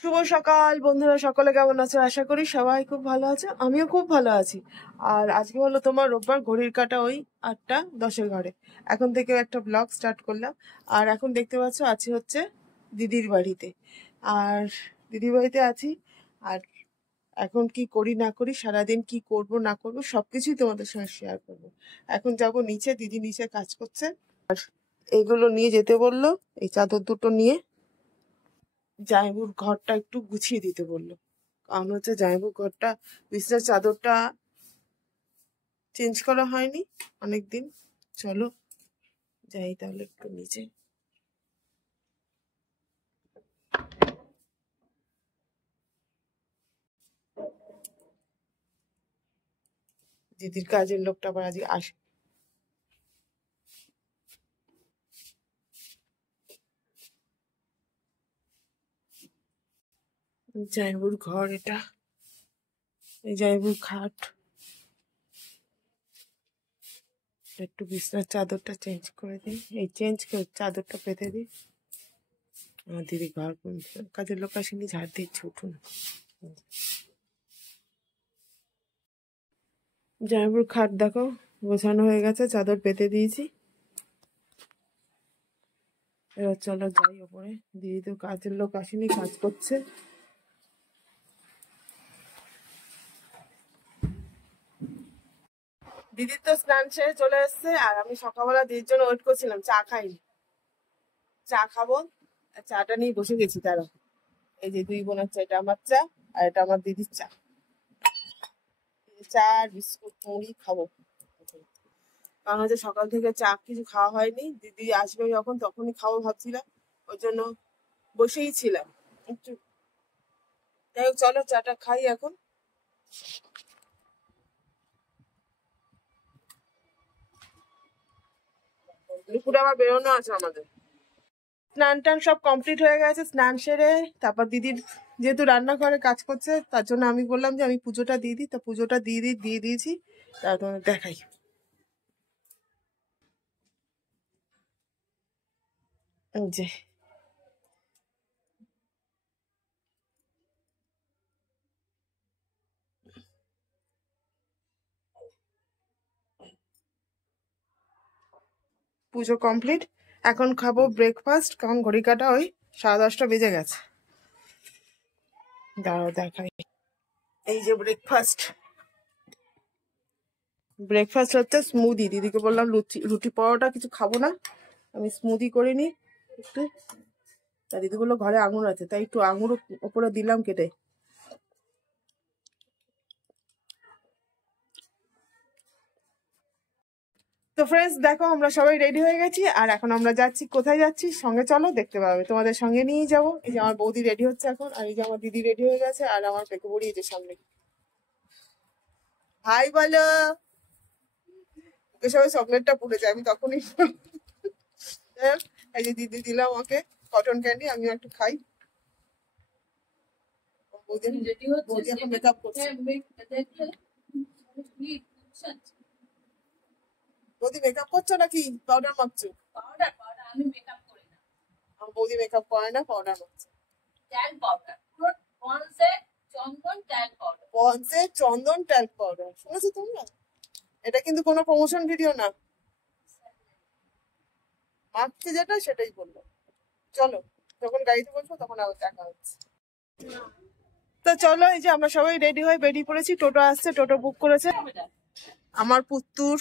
শুভ সকাল বন্ধুরা, সকলে কেমন আছো? আশা করি সবাই খুব ভালো আছে, আমিও খুব ভালো আছি। আর আজকে হলো তোমার রোববার, ঘড়ির কাঁটা ওই 8:10 ঘরে। এখন থেকে একটা ব্লগ স্টার্ট করলাম। আর এখন দেখতে পাচ্ছ আছি হচ্ছে দিদির বাড়িতে। আর দিদির বাড়িতে আছি। আর এখন কি করি না করি, সারাদিন কি করব না করব সবকিছুই তোমাদের সঙ্গে শেয়ার করব। এখন যাব নিচে, দিদি নিচে কাজ করছে। এগুলো নিয়ে যেতে বললো, এই চাদর দুটো নিয়ে জামাইবুর ঘরটা একটু গুছিয়ে দিতে বললো। কারণ হচ্ছে জামাইবুর ঘরটা, বিছনার চাদরটা চেঞ্জ করা হয়নি অনেকদিন। চলো যাই তাহলে একটু নিচে। দিদির কাজের লোকটা আবার আজকে আসে। জামাইবুর ঘর এটা, এই জামাইবুর খাট। একটু বিছনার চাদরটা চেঞ্জ করে দিই, এই চেঞ্জ করে চাদরটা পেতে দিই। আমার দিদি ঘর কাজের লোক আসেনি, ঝাড় দিচ্ছে, উঠুন। জামাইবুর খাট দেখো গোছানো হয়ে গেছে, চাদর পেতে দিয়েছি। এবার চলো যাই ওপরে। দিদি তো কাজের লোক আসেনি, কাজ করছে। দিদির তো স্নান সেরে চলে এসছে, আর আমি সকালবেলা দিদির জন্য ওয়েট করছিলাম, চা খাইনি। চা খাবো, চাটা নিয়ে বসে গেছি। তারা এই যে দুই বোনের চা, এটা আমার চা আর এটা আমার দিদির চা। চা আর বিস্কুট মুড়ি খাবো, কারণ হচ্ছে সকাল থেকে চা কিছু খাওয়া হয়নি। দিদি আসবে যখন তখনই খাবো ভাবছিলাম, ওই জন্য বসেই ছিলাম একটু। যাই হোক চলো চাটা খাই এখন। দুপুরে আবার বেরোনো আছে আমাদের। স্নান টান সব কমপ্লিট হয়ে গেছে, স্নান সেরে তারপর দিদির যেহেতু রান্নাঘরে কাজ করছে, তার জন্য আমি বললাম যে আমি পুজোটা দিয়ে দিই। তা পুজোটা দিয়ে দিয়েছি। তা তোমাদের দেখাই। এই যে পুজো কমপ্লিট। এখন খাবো ব্রেকফাস্ট, কারণ ঘড়ি কাটা ওই 10:30 বেজে গেছে। দাঁড়াও দেখাই। এই যে ব্রেকফাস্ট, ব্রেকফাস্ট হচ্ছে স্মুদি। দিদিকে বললাম রুটি পরোটা কিছু খাবো না, আমি স্মুদি করে নিই একটু। তা দিদি বললো ঘরে আঙুর আছে, তাই একটু আঙুর ওপরে দিলাম কেটে। তো ফ্রেন্ডস দেখো, আমরা সবাই রেডি হয়ে গেছি। আর এখন আমরা যাচ্ছি, কোথায় যাচ্ছি সঙ্গে চলো, দেখতে পাবে, তোমাদের সঙ্গে নিয়েই যাবো। এই যে আমার বৌদি রেডি হচ্ছে এখন, আর এই যে আমার দিদি রেডি হয়ে গেছে, আর আমার পেকে বুড়ি এই যে সামনে। হাই বলো। ওকে সবাই চকলেটটা পুড়ে যায়, আমি তখনই এই যে দিদি দিলাম ওকে কটন ক্যান্ডি, আমিও একটু খাই। বৌদি এখন মেকআপ করছে। বৌদি মেকআপ করছো নাকি পাউডার মাখছো? আমার বৌদি মেকআপ করে না, পাউডার মাখছে। পন্সের চন্দন ট্যাল্ক পাউডার, শুনেছো তোমরা? এটা কিন্তু কোনো প্রমোশন ভিডিও না, মাখছে যেটা সেটাই বললো। চলো যখন গাড়িতে বসবো তখন আবার দেখা হচ্ছে। তো চলো, এই যে আমরা সবাই রেডি হয়ে বেরিয়ে পড়েছি। টোটো আসছে, টোটো বুক করেছে আমার পুত্তুর।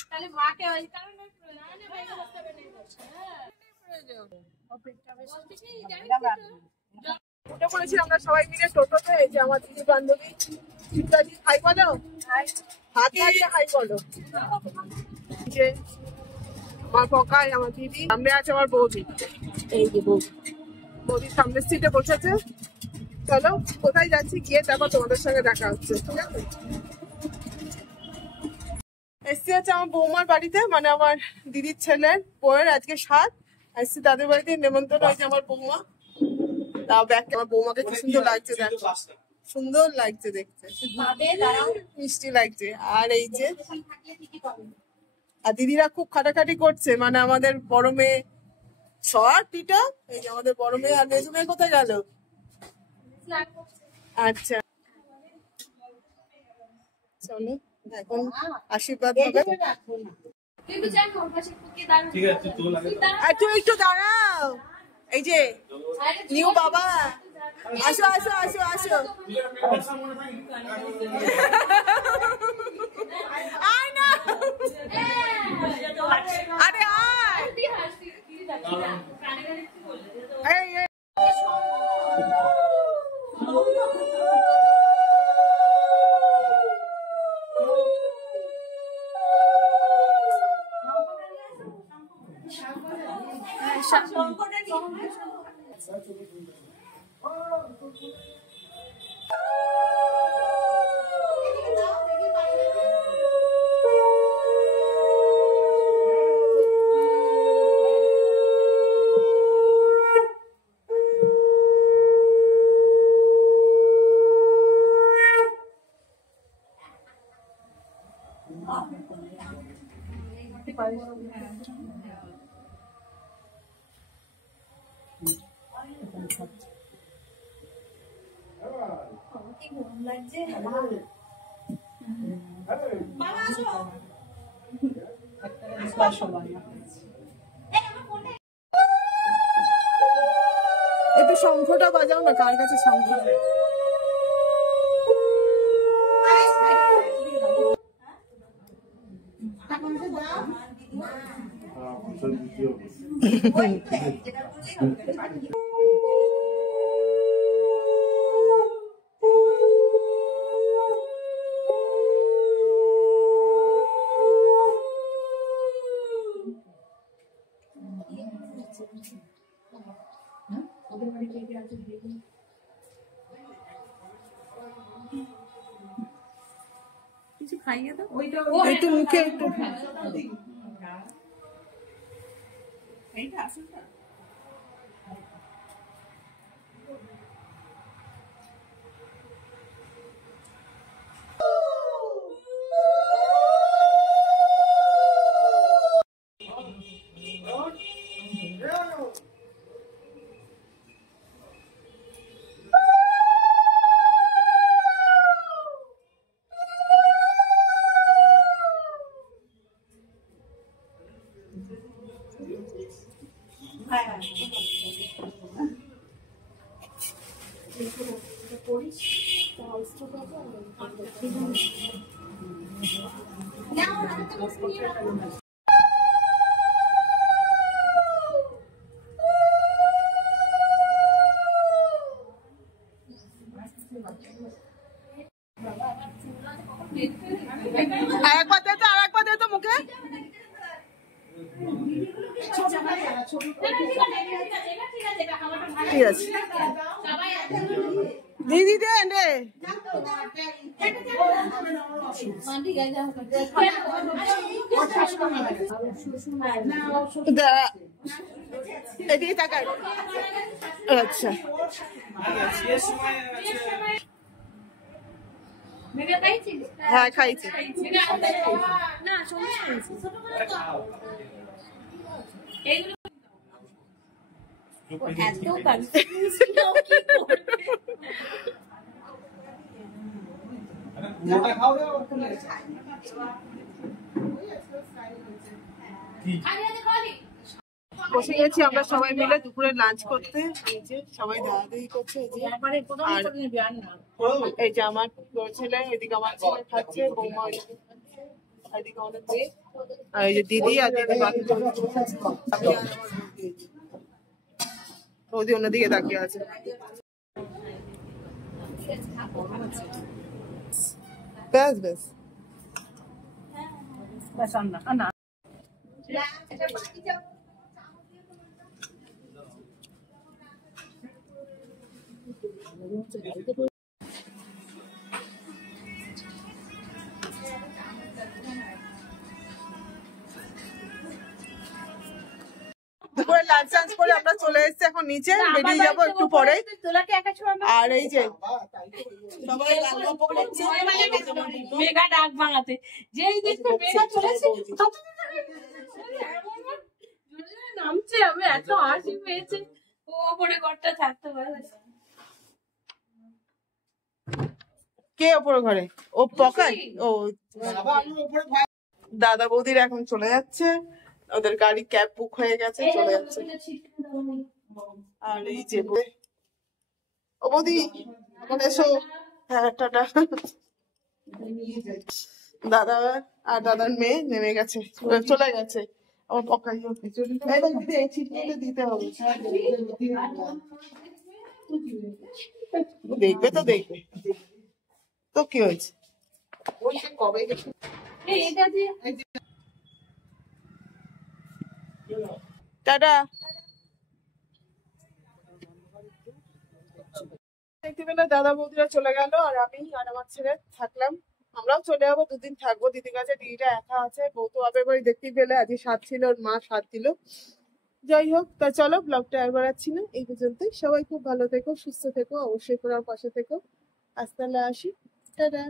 উঠে পড়েছি আমরা সবাই মিলে টোটোতে। এই যে আমার দিদি বান্ধবী চিত্রাজি, হাই বলো, হাতে হাতে হাই বলো। যে আমার পকায় আমার দিদি, সামনে আছে আমার বৌদি। এই যে বৌদির সামনের সিটে বসেছে। চলো কোথায় যাচ্ছি গিয়ে তারপর তোমাদের সঙ্গে দেখা হচ্ছে, ঠিক আছে? এসছি হচ্ছে আমার বৌমার বাড়িতে, মানে আমার দিদির ছেলের বউয়ের আজকে সাত। এসছি তাদের বাড়িতে নেমন্তন্ন হয়েছে আমার বৌমা। তাও ব্যাগ, আমার বৌমাকে কি সুন্দর লাগছে দেখো, সুন্দর লাগছে দেখতে, মিষ্টি লাগছে। আর এই যে আর দিদিরা খুব খাটাখাটি করছে, মানে আমাদের বড় মেয়ে শর্ট টিটা, এই যে আমাদের বড় মেয়ে। আর মেজু মেয়ে কোথায় গেল? আচ্ছা চলো এখন আশীর্বাদ হবে। আর তুই একটু দাঁড়াও, এই যে নিউ বাবা, আসো আসো আসো আসো, আয় না, আরে আয়, এই এই একটু শঙ্খটা বাজাও না, কার কাছে শঙ্খ? একটু মুখে একটু আরেকবার দে তো, আরেকবার দে তো মুখে। ঠিক আছে দিদি দে রে, এদিকে তাকাই। আচ্ছা হ্যাঁ খাইছি। বসে গেছি আমরা সবাই মিলে দুপুরে লাঞ্চ করতে, এই যে সবাই দাঁড়াদাঁড়ি করছে, আর এই যে আমার ছেলে, এদিকে আমার ছেলে খাচ্ছে, বৌমা এদিকে অনেক, আর এই যে দিদি আর দিদি বাকি বৌদি অন্যদিকে তাকিয়ে আছে। ব্যাস ব্যাস দুপুরে লাঞ্চ টাঞ্চ করে আমরা চলে এসেছি এখন নিচে, বেরিয়ে যাবো একটু পরে। আর এই যে সবাই গল্প করছে, মেগা ডাক ভাঙাতে যেই দেখবে মেগা চলেছে নামছে, আমি এত হাসি পেয়েছে। ও ওপরে ঘরটা থাকতে পারে। কে ওপরে ঘরে? ও পকায়? ও দাদা বৌদির এখন চলে যাচ্ছে, ওদের গাড়ি ক্যাব বুক হয়ে গেছে, চলে যাচ্ছে। আর এই যে ও বৌদি এখন এসো। হ্যাঁ টাটা। দাদা আর দাদার মেয়ে নেমে গেছে, চলে গেছে। আমার পকাই দিতে হবে, দেখবে তো দেখবে তো কি হয়েছে। কবে টাটা। দেখতে পেলে দাদা বৌদিরা চলে গেল, আর আমি আর আমার ছেলে থাকলাম। আমরাও চলে যাবো, 2 দিন থাকবো দিদির কাছে। দিদিটা একা আছে, বউ তো বাপের বাড়ি দেখতেই পেলে, আজকে সাত ছিল, ওর মা সাত দিল। যাই হোক, তা চলো ব্লগটা আর বাড়াচ্ছি না, এই পর্যন্তই। সবাই খুব ভালো থেকো, সুস্থ থেকো, অবশ্যই করার পাশে থেকো। আজ তাহলে আসি, টাটা।